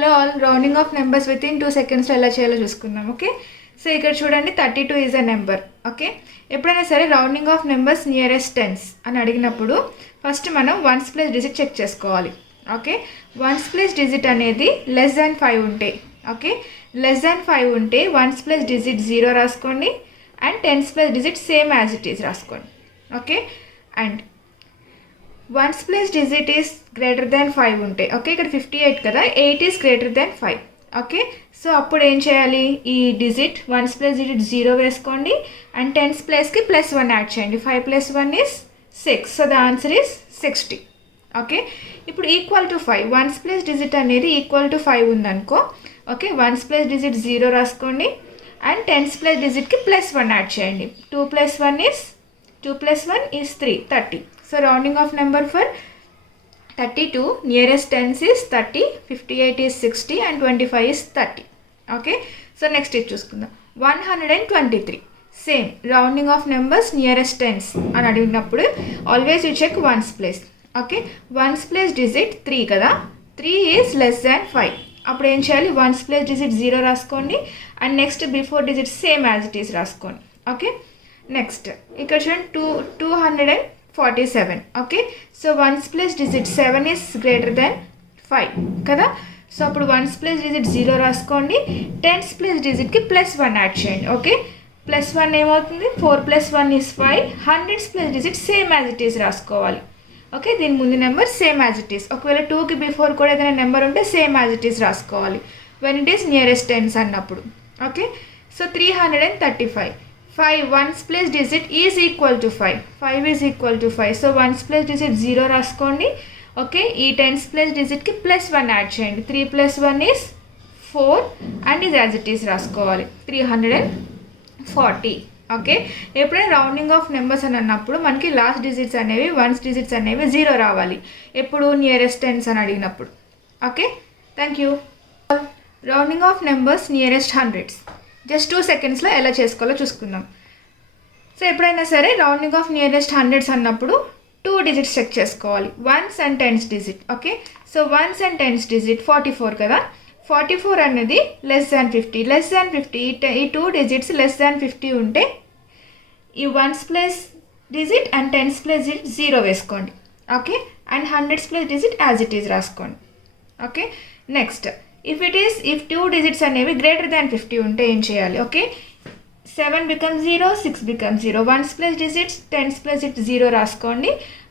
Hello all, rounding off numbers with in 2 సెకండ్స్లో ఎలా చేయాలో చూసుకుందాం. ఓకే, సో ఇక్కడ చూడండి 32 ఈజ్ అ నెంబర్. ఓకే, ఎప్పుడైనా సరే rounding off numbers nearest tens అని అడిగినప్పుడు ఫస్ట్ మనం వన్స్ ప్లేస్ డిజిట్ చెక్ చేసుకోవాలి. ఓకే, వన్స్ ప్లేస్ డిజిట్ అనేది లెస్ దాన్ 5 ఉంటే, ఓకే, లెస్ దాన్ 5 ఉంటే వన్స్ ప్లేస్ డిజిట్ 0 రాసుకోండి and tens place digit same as it is రాసుకోండి. Okay, and ones place digit is greater than 5 ఉంటే, okay, ఇక్కడ 58 కదా, 8 is greater than 5. Okay, so అప్పుడు ఏం చేయాలి, ఈ డిజిట్ వన్స్ ప్లేస్ డిజిట్ 0 వేసుకోండి అండ్ టెన్స్ ప్లేస్కి +1 యాడ్ చేయండి. 5 + 1 is 6. So the answer is 60. Okay, ఇప్పుడు equal to 5, ones place digit అనేది ఈక్వల్ టు 5 ఉందనుకో, ఓకే, వన్స్ ప్లేస్ డిజిట్ 0 రాసుకోండి అండ్ టెన్స్ ప్లేస్ డిజిట్కి +1 యాడ్ చేయండి. 2 + 1 is 3, 30. So rounding off number for 32, nearest tens is 30, 58 is 60 and 25 is 30. Okay, so next it చూసుకుందాం. 123, same rounding off numbers nearest tens అని అడిగినప్పుడు always you check ones place. Okay, ones place digit 3 కదా, 3 is less than 5. అప్పుడు ఏం చేయాలి, once place digit 0 రాసుకోండి and next before digit same as it is రాసుకోండి. Okay, next ఇక్కడ చూడండి 247. Okay, so ones place digit 7 is greater than 5 కదా, so అప్పుడు వన్స్ ప్లేస్ డిజిట్ 0 రాసుకోండి, టెన్స్ ప్లేస్ డిజిట్కి +1 యాడ్ చేయండి. ఓకే, +1 ఏమవుతుంది, 4 + 1 is 5. Hundreds place digit same as it is రాసుకోవాలి. ఓకే, దీని ముందు number same as it is. ఒకవేళ 2కి బిఫోర్ కూడా ఏదైనా నెంబర్ ఉంటే సేమ్ యాజ్ ఇట్ ఈస్ రాసుకోవాలి when it is nearest tens అన్నప్పుడు. Okay, so 335, 5 ones place digit is equal to 5. 5 is equal to 5. So ones place digit 0 రాసుకోండి. Okay, ఈ tense place డిజిట్కి +1 యాడ్ చేయండి. 3 + 1 is 4 and is as it is రాసుకోవాలి. 340. Okay, ఎప్పుడైనా rounding off numbers అని అన్నప్పుడు మనకి లాస్ట్ డిజిట్స్ అనేవి వన్స్ డిజిట్స్ అనేవి 0 రావాలి, ఎప్పుడు నియరెస్ట్ టెన్స్ అని అడిగినప్పుడు. Okay, thank you. Rounding off numbers nearest hundreds just 2 సెకండ్స్లో ఎలా చేసుకోవాలో చూసుకుందాం. సో ఎప్పుడైనా సరే రౌండింగ్ ఆఫ్ నియరెస్ట్ హండ్రెడ్స్ అన్నప్పుడు 2 డిజిట్స్ చెక్ చేసుకోవాలి, once and tense digit. Okay, so once and tense digit 44 కదా, 44 అనేది లెస్ దాన్ 50. లెస్ దాన్ 50 ఈ 2 డిజిట్స్ లెస్ దాన్ 50 ఉంటే ఈ once place digit and tens place digit 0 వేసుకోండి. Okay, and hundreds place digit as it is రాసుకోండి. Okay, next if 2 digits అనేవి greater than 50 ఉంటే ఏం చేయాలి, okay, 7 becomes 0, 6 becomes 0. Ones place digits tense place digit 0 రాసుకోండి.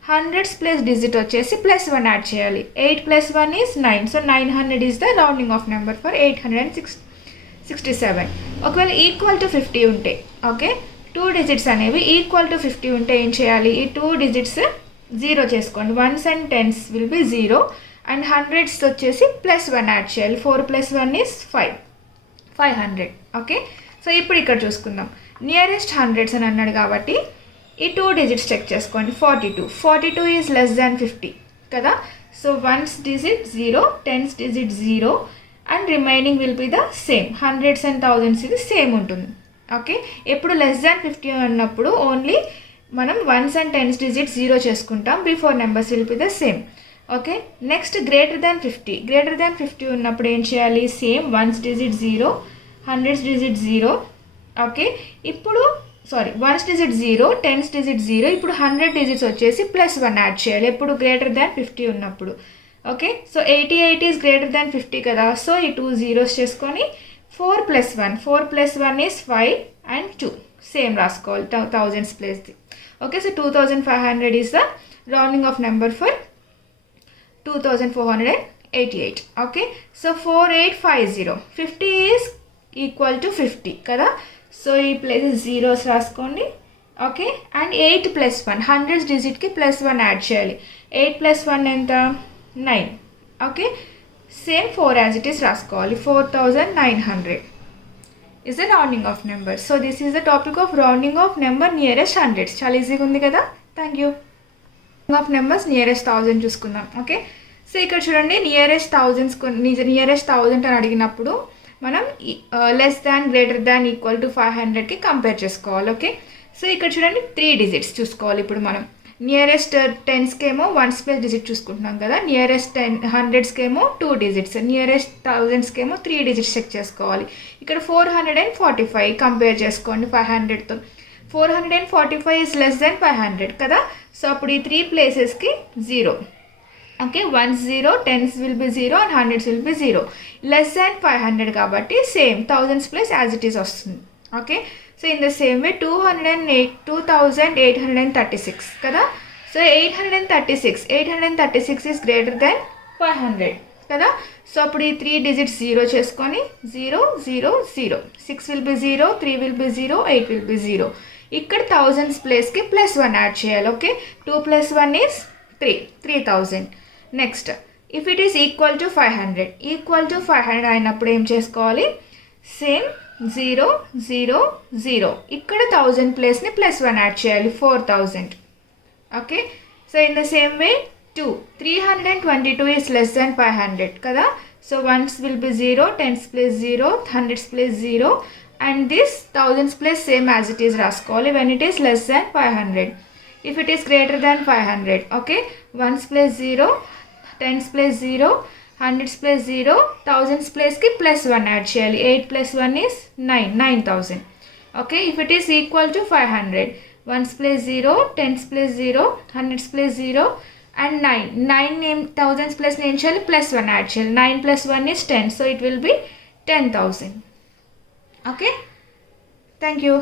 Hundreds place digit వచ్చేసి +1 add చేయాలి. 8 + 1 is 9. So 900 is the rounding off number for 867. ఒకవేళ equal to 50 ఉంటే, ఓకే, 2 డిజిట్స్ అనేవి ఈక్వల్ టు 50 ఉంటే ఏం చేయాలి, ఈ 2 డిజిట్స్ 0 చేసుకోండి. Ones and tens will be 0 and hundreds వచ్చేసి +1 యాడ్ చేయాలి. 4 + 1 ఈజ్ 5, 500. ఓకే, సో ఇప్పుడు ఇక్కడ చూసుకుందాం. నియరెస్ట్ హండ్రెడ్స్ అని అన్నాడు కాబట్టి ఈ 2 డిజిట్స్ చెక్ చేసుకోండి. 42 ఈజ్ లెస్ దాన్ 50 కదా, so once digit 0, tense digit 0 and remaining will be the same. Hundreds and thousands ఇది సేమ్ ఉంటుంది. ఓకే, ఎప్పుడు లెస్ దాన్ 50 అన్నప్పుడు ఓన్లీ మనం వన్స్ అండ్ టెన్స్ డిజిట్ 0 చేసుకుంటాం, before numbers will be the same. Okay, next greater than 50 ఉన్నప్పుడు ఏం చేయాలి, same once digit 0, hundreds digit 0. Okay, ఇప్పుడు వన్స్ డిజిట్ 0, టెన్స్ డిజిట్ 0. ఇప్పుడు 100 డిజిట్స్ వచ్చేసి +1 యాడ్ చేయాలి, ఎప్పుడు గ్రేటర్ దాన్ 50 ఉన్నప్పుడు. Okay, so 88 is greater than 50 కదా, సో ఈ 2 zeros చేసుకొని 4 + 1 ఈజ్ 5 అండ్ 2 సేమ్ రాసుకోవాలి థౌజండ్స్ ప్లేస్ది. Okay, so 2500 is the rounding off number for 2488. Okay, so 4850. 50 is equal to 50 కదా, సో ఈ ప్లేసెస్ జీరోస్ రాసుకోండి. ఓకే, అండ్ 8 + 1 హండ్రెడ్స్ డిజిట్కి +1 యాడ్ చేయాలి. 8 + 1 ఎంత, 9. Okay, same 4 as it is రాసుకోవాలి. 4900 is the rounding of number. So this is the topic of rounding of number nearest hundreds. చాలా ఈజీగా ఉంది కదా, thank you. Of numbers nearest 1000 చూసుకుందాం. ఓకే, సో ఇక్కడ చూడండి నియరెస్ట్ 1000 అని అడిగినప్పుడు మనం less than, greater than, equal to 500కి కంపేర్ చేసుకోవాలి. ఓకే, సో ఇక్కడ చూడండి 3 డిజిట్స్ చూసుకోవాలి. ఇప్పుడు మనం నియరెస్ట్ టెన్స్కి ఏమో వన్స్ ప్లేస్ డిజిట్ చూసుకుంటున్నాం కదా, నియరెస్ట్ హండ్రెడ్స్కి ఏమో 2 డిజిట్స్, నియరెస్ట్ థౌజండ్స్కి ఏమో 3 డిజిట్స్ చెక్ చేసుకోవాలి. ఇక్కడ 445 కంపేర్ చేసుకోండి 500తో. 445 ఈజ్ లెస్ దెన్ 500 కదా. సో అప్పుడు ఈ 3 ప్లేసెస్కి 0. Okay, 1s 0, 10s will be 0 and 100s will be 0. Less than 500 కాబట్టి same thousands place as it is వస్తుంది. Okay, so in the same way 2836 కదా. సో 836 ఈస్ గ్రేటర్ దెన్ 500 కదా. So అప్పుడు ఈ 3 డిజిట్స్ 0 చేసుకొని 0 0 0, 6 will be 0, 3 will be 0, 8 will be 0. ఇక్కడ thousands ప్లేస్కి +1 add చేయాలి. Okay, 2 + 1 is 3, 3000. Next if it is equal to 500 అయినప్పుడు ఏం చేసుకోవాలి, సేమ్ 0 0 0, ఇక్కడ 1000 ప్లేస్ని +1 యాడ్ చేయాలి, 4000. Okay, so in the same way 322 is less than 500 కదా. So 1s will be 0, 10s place 0, 100s place 0 and this 1000s place same as it is రాసుకోవాలి when it is less than 500. If it is greater than 500, okay, 1s place 0, 10s place 0, 100s place 0, 1000s place ki +1 add cheyali. 8 + 1 is 9, 9000. Okay, if it is equal to 500, 1s place 0, 10s place 0, 100s place 0 and 9 name 1000s place name cheyali, +1 add cheyali. 9 + 1 is 10, so it will be 10,000. Okay, thank you.